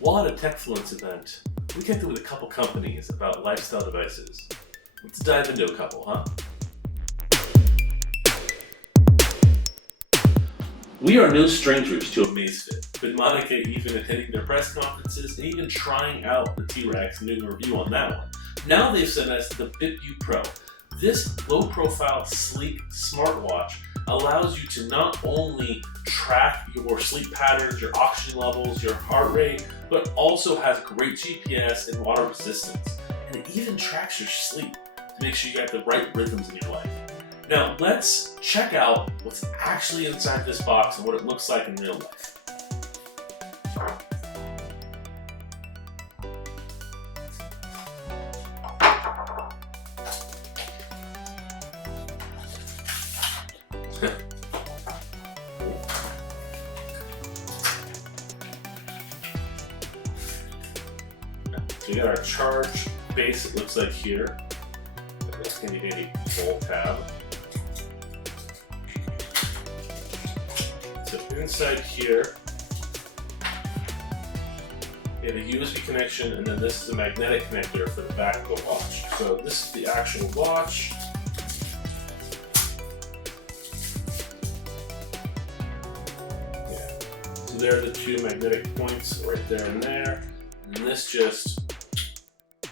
While at a TechFluence event, we connected with a couple companies about lifestyle devices. Let's dive into a couple, huh? We are no strangers to Amazfit, with Monica even attending their press conferences and even trying out the T-Rex and doing a review on that one. Now they've sent us the Bip U Pro. This low-profile, sleek smartwatch allows you to not only track your sleep patterns, your oxygen levels, your heart rate, but also has great GPS and water resistance. And it even tracks your sleep to make sure you got the right rhythms in your life. Now let's check out what's actually inside this box and what it looks like in real life. So we got our charge base, it looks like here. This handy dandy pull tab. So inside here, we have a USB connection, and then this is a magnetic connector for the back of the watch. So this is the actual watch. So there are the two magnetic points right there and there. And this just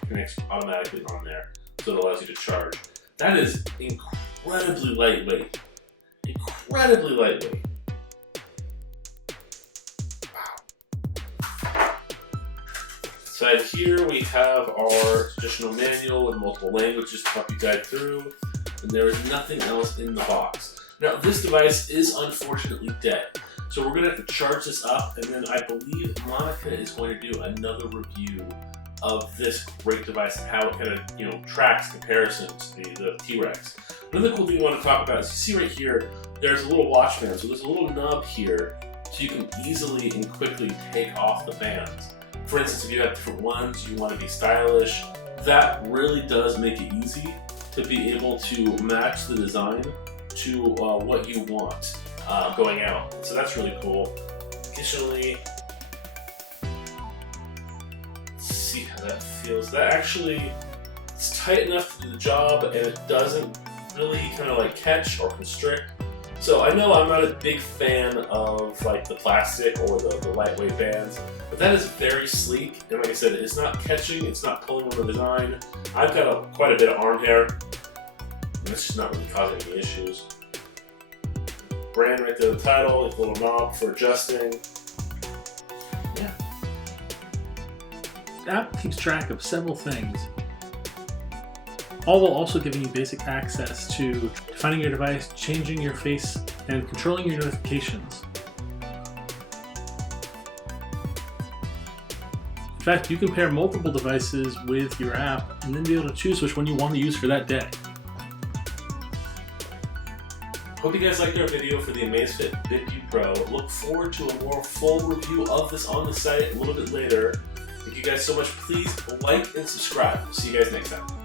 connects automatically on there, so it allows you to charge. That is incredibly lightweight. Incredibly lightweight. Wow. Inside here we have our traditional manual in multiple languages to help you guide through, and there is nothing else in the box. Now this device is unfortunately dead. So we're gonna have to charge this up, and then I believe Monica is going to do another review of this great device and how it kind of, tracks comparison to the T-Rex. Another cool thing I want to talk about is you see right here, there's a little watch band. So there's a little nub here, so you can easily and quickly take off the bands. For instance, if you have different ones, you want to be stylish, that really does make it easy to be able to match the design to what you want going out. So that's really cool. Additionally, let's see how that feels. That actually, it's tight enough to do the job, and it doesn't really kind of like catch or constrict. So I know I'm not a big fan of like the plastic or the lightweight bands, but that is very sleek. And like I said, it's not catching, it's not pulling on the design. I've got quite a bit of arm hair, and it's just not really causing any issues. Brand right there, the title, a little knob for adjusting. Yeah. The app keeps track of several things, all while also giving you basic access to finding your device, changing your face, and controlling your notifications. In fact, you can pair multiple devices with your app and then be able to choose which one you want to use for that day. Hope you guys liked our video for the Amazfit Bip U Pro. Look forward to a more full review of this on the site a little bit later. Thank you guys so much. Please like and subscribe. See you guys next time.